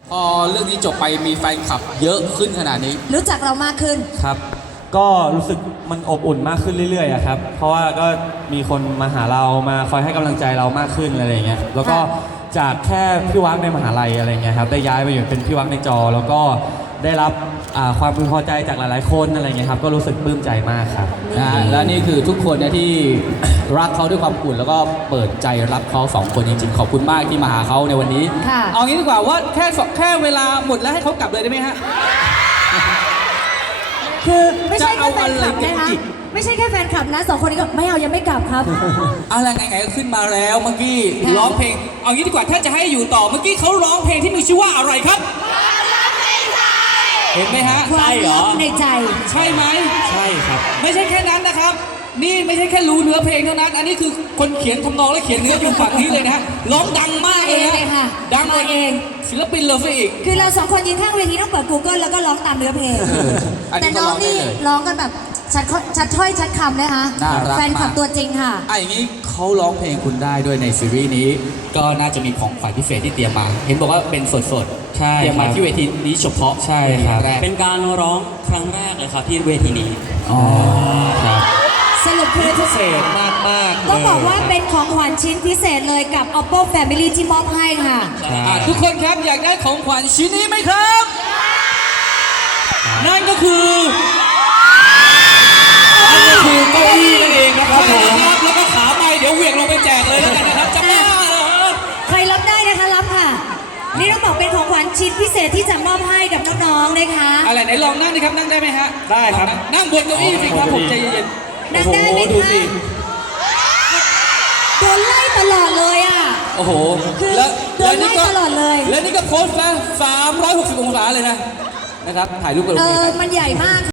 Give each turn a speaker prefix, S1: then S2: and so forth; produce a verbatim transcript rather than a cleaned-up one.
S1: พอเรื่องนี้จบไปมีแฟนคลับเยอะขึ้นขนาดนี้
S2: รู้จักเรามากขึ้น
S3: ครับก็รู้สึกมันอบอุ่นมากขึ้นเรื่อยๆครับเพราะว่าก็มีคนมาหาเรามาคอยให้กำลังใจเรามากขึ้นอะไรอย่างเงี้ยแล้วก็จากแค่พี่วักในมหาลัยอะไรเงี้ยครับได้ย้ายไปอยู่เป็นพี่วักในจอแล้วก็ได้รับความพึงพอใจจากหลายๆคนอะไรเงี้ยครับก็รู้สึกปลื้มใจมากครับ
S1: นะและนี่คือทุกคนนะที่รักเขาด้วยความอุ่นแล้วก็เปิดใจรับเขาสองคนจริงๆขอบคุณมากที่มาหาเขาในวันนี้เอางี้ดีกว่าว่าแค่แค่เวลาหมดแล้วให้เขากลับเลยได้ไหมฮะ
S2: คือไม่ใช่แค่แฟนคลับนะคะไม่ใช่แค่แฟนคลับนะสองคนนี้ก็ไม่เอายังไม่กลับครับ
S1: อะไรไงๆก็ขึ้นมาแล้วเมื่อกี้ร้องเพลงเอางี้ดีกว่าถ้าจะให้อยู่ต่อเมื่อกี้เขาร้องเพลงที่มีชื่อว่าอะไรครับเห็นไหมฮะ
S2: ใช่เหรอในใจ
S1: ใช่ไหม
S3: ใช่ครับ
S1: ไม่ใช่แค่นั้นนะครับนี่ไม่ใช่แค่รู้เนื้อเพลงเท่านั้นอันนี้คือคนเขียนทำนองและเขียนเนื้ออยู่ฝั่งนี้เลยนะฮะร้องดังมากเลยนะดังกว่าเองศิลปินเลยซะอีก
S2: คือเราสองคนยืนข้างเวทีต้องเปิด Google แล้วก็ร้องตามเนื้อเพลงแต่น้องนี่ร้องกันแบบชัดชัดถ้อยชัดคำนะคะแฟนคลับตัวจริงค่ะ
S1: อ่ะอย่างนี้เขาร้องเพลงคุณได้ด้วยในซีรีส์นี้ก็น่าจะมีของขวัญพิเศษที่เตรียมมาเห็นบอกว่าเป็นสดๆ
S3: ใช่
S1: เตรียมมาที่เวทีนี้เฉพาะ
S3: ใช่ครับเป็นการร้องครั้งแรกเลยครับที่เวทีนี้
S1: อ๋อครับ
S2: สรุปคือ
S3: พิเศษมากมาก
S2: ต้องบอกว่าเป็นของขวัญชิ้นพิเศษเลยกับ Oppo Family ที่มอบให้ค่ะ
S1: ทุกคนครับอยากได้ของขวัญชิ้นนี้ไหมครับนั่นก็คือนั่นก็คือเก้าอี้นั่นเองนะครับผมแล้วก็ขาไม้เดี๋ยวเหวี่ยงลงไปแจกเลยแล้วกันนะครับจะบ้าเหรอ
S2: ใครรับได้นะคะรับค่ะนี่ต้องบอกเป็นของขวัญชิ้นพิเศษที่จะมอบให้กับน้องๆนะคะ
S1: อะไรไหนลองนั่งดิครับนั่งได้ไหมฮะ
S3: ได้ครับ
S1: นั่งบนเก้าอี้สิครับผมใจเย็น
S2: นั่งได้ไหมคะโดนไล่ตลอดเลยอ่ะ
S1: โอ้โห
S2: แล้วโดนไล่ตลอดเลย
S1: แล้วนี่ก็โพสต์นะสามร้อยหกสิบองศาเลยนะนะครับถ่ายรูปกับ
S2: เออมันใหญ่มาก